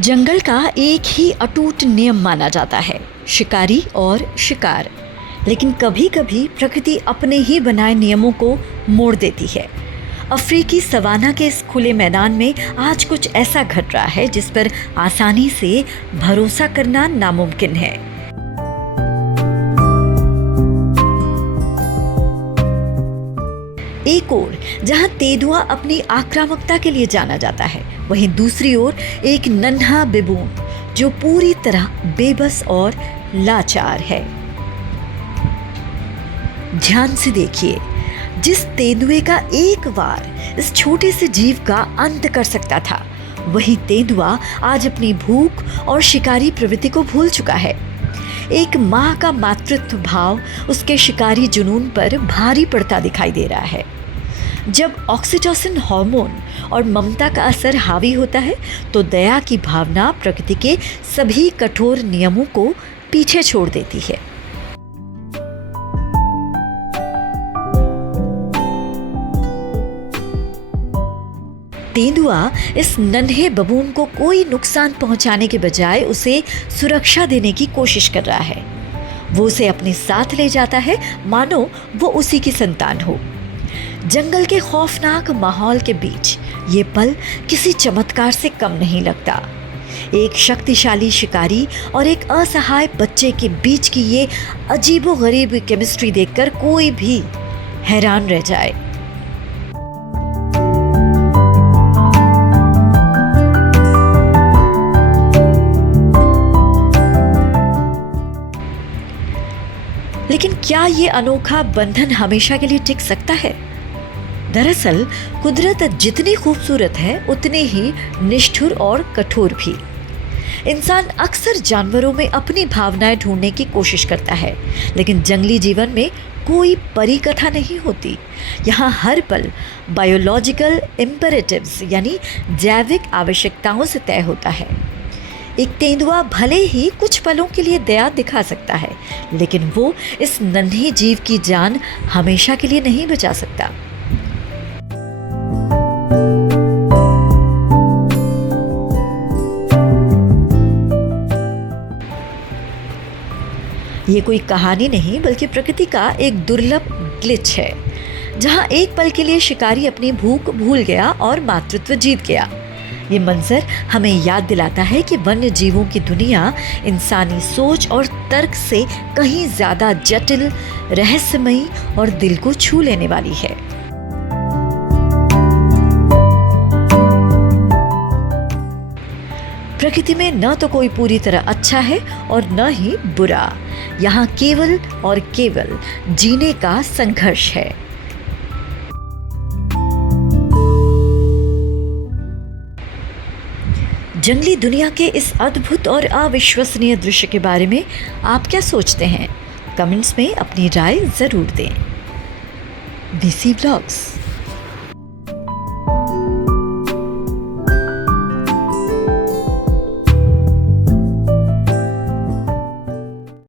जंगल का एक ही अटूट नियम माना जाता है, शिकारी और शिकार। लेकिन कभी कभी प्रकृति अपने ही बनाए नियमों को मोड़ देती है। अफ्रीकी सवाना के इस खुले मैदान में आज कुछ ऐसा घट रहा है जिस पर आसानी से भरोसा करना नामुमकिन है। एक ओर जहां तेंदुआ अपनी आक्रामकता के लिए जाना जाता है, वहीं दूसरी ओर एक नन्हा बेबून जो पूरी तरह बेबस और लाचार है। ध्यान से देखिए, जिस तेंदुए का एक वार इस छोटे से जीव का अंत कर सकता था, वही तेंदुआ आज अपनी भूख और शिकारी प्रवृत्ति को भूल चुका है। एक माँ का मातृत्व भाव उसके शिकारी जुनून पर भारी पड़ता दिखाई दे रहा है। जब ऑक्सीटोसिन हार्मोन और ममता का असर हावी होता है, तो दया की भावना प्रकृति के सभी कठोर नियमों को पीछे छोड़ देती है। तेंदुआ इस नन्हे बबून को कोई नुकसान पहुंचाने के बजाय उसे सुरक्षा देने की कोशिश कर रहा है। वो उसे अपने साथ ले जाता है, मानो वो उसी की संतान हो। जंगल के खौफनाक माहौल के बीच ये पल किसी चमत्कार से कम नहीं लगता। एक शक्तिशाली शिकारी और एक असहाय बच्चे के बीच की ये अजीबोगरीब केमिस्ट्री देखकर कोई भी हैरान रह जाए। लेकिन क्या ये अनोखा बंधन हमेशा के लिए टिक सकता है? दरअसल कुदरत जितनी खूबसूरत है, उतनी ही निष्ठुर और कठोर भी। इंसान अक्सर जानवरों में अपनी भावनाएं ढूंढने की कोशिश करता है, लेकिन जंगली जीवन में कोई परी कथा नहीं होती। यहाँ हर पल बायोलॉजिकल इम्पेरेटिव्स यानी जैविक आवश्यकताओं से तय होता है। एक तेंदुआ भले ही कुछ पलों के लिए दया दिखा सकता है, लेकिन वो इस नन्हे जीव की जान हमेशा के लिए नहीं बचा सकता। ये कोई कहानी नहीं, बल्कि प्रकृति का एक दुर्लभ ग्लिच है, जहां एक पल के लिए शिकारी अपनी भूख भूल गया और मातृत्व जीत गया। ये मंजर हमें याद दिलाता है कि वन्य जीवों की दुनिया इंसानी सोच और तर्क से कहीं ज्यादा जटिल, रहस्यमयी और दिल को छू लेने वाली है। प्रकृति में न तो कोई पूरी तरह अच्छा है और न ही बुरा। यहाँ केवल और केवल जीने का संघर्ष है। जंगली दुनिया के इस अद्भुत और अविश्वसनीय दृश्य के बारे में आप क्या सोचते हैं? कमेंट्स में अपनी राय जरूर दें। BC Vlogs।